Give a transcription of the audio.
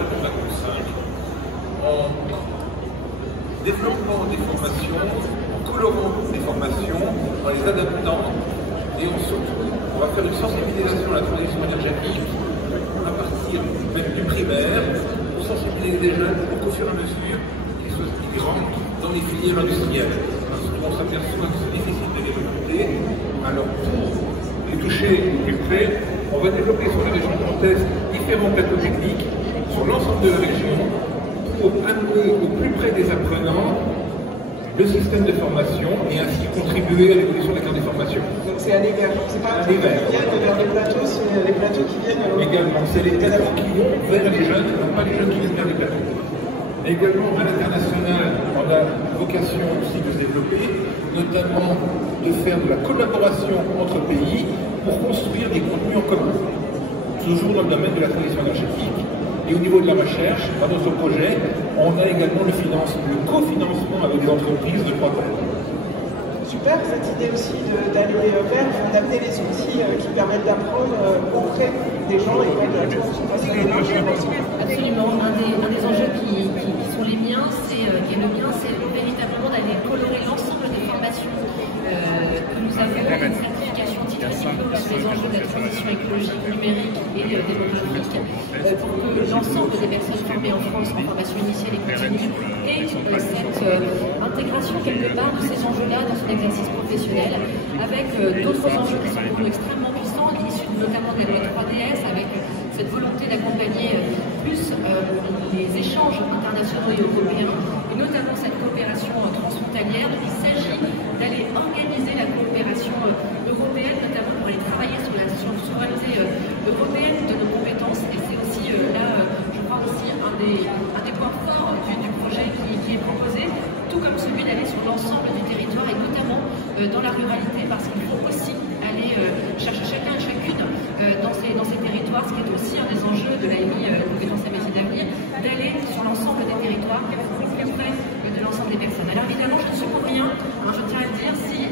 national de Bac 5 en développant des formations, en colorant des formations, en les adaptant et surtout, on va faire une sensibilisation à la transition énergétique à partir même du primaire pour sensibiliser les jeunes pour qu'au fur et à mesure ils rentrent dans les filières industrielles. Parce qu'on s'aperçoit que c'est difficile de les recruter, alors pour les toucher plus près, on va développer sur la région Grand Est différents plateaux techniques sur l'ensemble de la région pour amener au plus près des apprenants le système de formation et ainsi contribuer à l'évolution des cœurs des formations. Donc c'est à l'hiver, c'est pas qui viennent vers les plateaux, c'est les plateaux qui viennent également, c'est les plateaux qui vont vers les jeunes, non pas les jeunes qui viennent vers les plateaux. Également à l'international, on a vocation aussi de se développer, notamment de faire de la collaboration entre pays pour construire des contenus en commun, toujours dans le domaine de la transition énergétique. Et au niveau de la recherche, dans notre projet, on a également le cofinancement avec des entreprises de 3 ans. Super, cette idée aussi d'aller vers, d'amener les outils qui permettent d'apprendre auprès des gens et pas directement sur la démarche. Absolument, un des enjeux qui sont les miens, qui est le mien, c'est véritablement d'aller colorer l'ensemble des formations que nous avons, une certification titre diplôme sur les enjeux de la transition écologique, numérique et démographique, pour que l'ensemble des personnes formées en France en formation initiale et continue aient cette intégration quelque part de ces enjeux-là dans son exercice professionnel, avec d'autres enjeux qui sont pour nous extrêmement puissants, issus notamment des lois 3DS, avec cette volonté d'accompagner plus les échanges internationaux et européens, et notamment cette coopération transfrontalière. Il s'agit d'aller organiser la coopération européenne, notamment pour aller travailler sur la souveraineté européenne de nos compétences, et c'est aussi là, je crois aussi un des points forts du projet qui est proposé, tout comme celui d'aller sur l'ensemble du territoire et notamment dans la ruralité, parce qu'il faut aussi aller chercher chacun et chacune dans ces territoires, ce qui est aussi un des enjeux de l'AMI, compétences et métiers d'avenir, d'aller sur l'ensemble des territoires, plus près de l'ensemble des personnes. Alors évidemment, je ne suis pour rien, je tiens à le dire, si